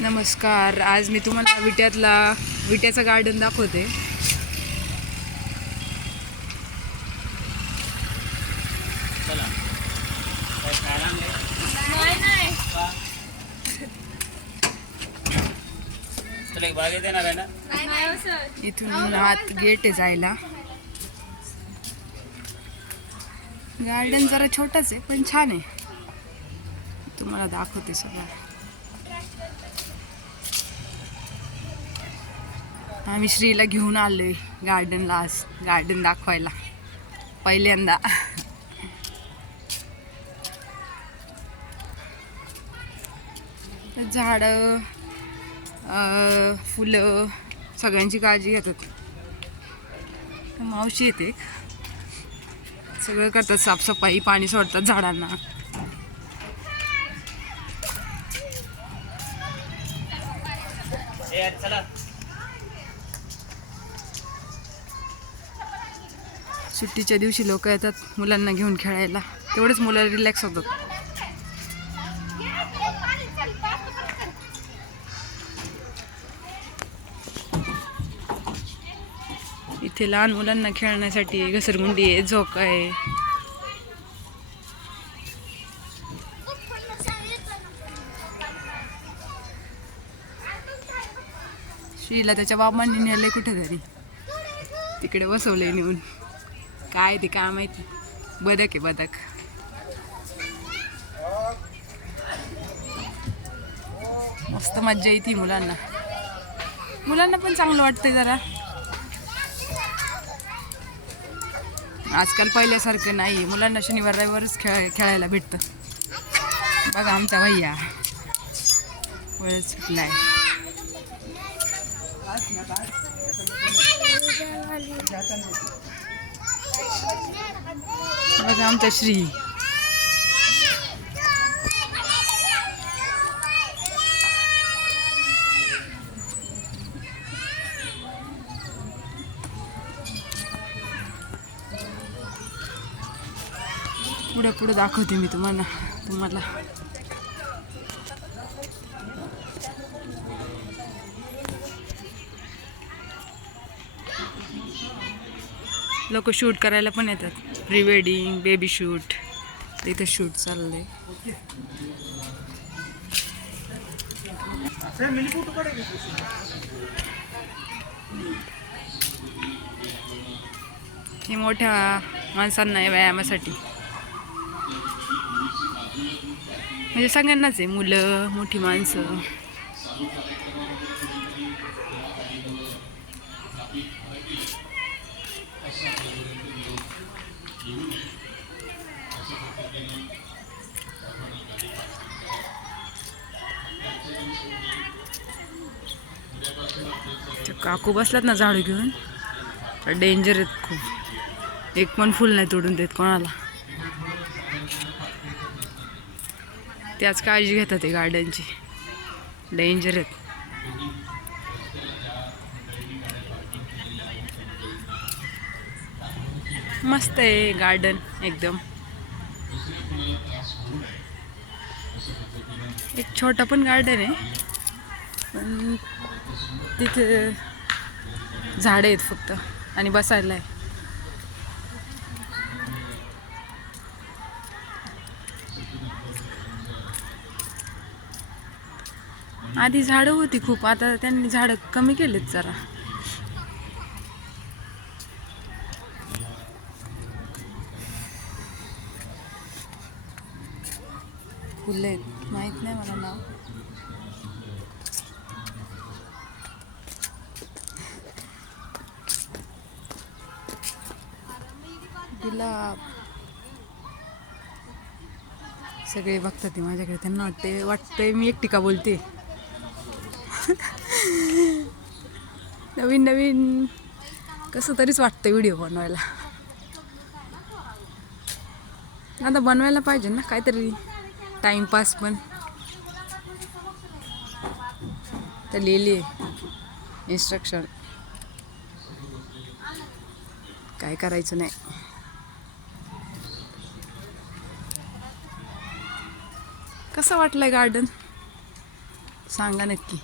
नमस्कार आज मी तुम्हाला विट्यातला विट्याचं गार्डन दाखवते. चला. काय खायला आणलंय? तुला एक बागेत येणार आहे ना? इथून आत गेट आहे जायला. गार्डन जरा छोटंच आहे पण छान आहे. तुम्हाला दाखवते सगळं. आम्ही श्रीला घेऊन आलो आहे गार्डनला आज. गार्डन दाखवायला. पहिल्यांदा. झाडं फुलं सगळ्यांची काळजी घेतात. मावशी येते. सगळं करतात साफसफाई पाणी सोडतात झाडांना. चला. सुट्टीच्या दिवशी लोक येतात मुलांना घेऊन खेळायला. तेवढेच मुलं रिलॅक्स होतात. इथे लहान मुलांना खेळण्यासाठी घसरगुंडी आहे झोका आहे. श्रीला त्याच्या बाबांनी नेलंय कुठे तरी. तिकडे बसवलंय नेऊन. काय ते काय माहिती? बदक आहे बदक. मस्त मज्जा येते मुलांना. मुलांना पण चांगलं वाटतंय जरा. आजकाल पहिल्यासारखं नाही मुलांना शनिवार रविवारच खेळ खेळायला भेटतं. बघा आमचा भैया. वेळ सुटलाय. बघा आमचा श्री. पुढे पुढे दाखवते मी तुम्हाला तुम्हाला. लोक शूट करायला पण येतात. प्री वेडिंग बेबी शूट इथं शूट चाललंय. हे मोठ्या माणसांना आहे व्यायामासाठी म्हणजे सगळ्यांनाच आहे मुलं मोठी माणसं. काकू बसलात ना झाडू घेऊन? तर डेंजर आहेत खूप. एक पण फुल नाही तोडून देत कोणाला. त्याच काळजी घेतात ते गार्डनची डेंजर आहेत. मस्त आहे गार्डन एकदम. एक छोटा पण गार्डन आहे. पण तिथे झाडे आहेत फक्त आणि बसायला आहे. आधी झाडं होती खूप आता त्यांनी झाडं कमी केलेत जरा. फुलं आहेत. माहीत नाही मला नाव. गुलाब. सगळे बघतात ते माझ्याकडे. त्यांना वाटते वाटते मी एकटी का बोलते? नवीन नवीन. कसं तरीच वाटतं व्हिडिओ बनवायला. आता बनवायला पाहिजे ना काहीतरी. टाइमपास पण. तर लिहिली आहे. इन्स्ट्रक्शन काय करायचं नाही. कसं वाटलंय गार्डन सांगा नक्की.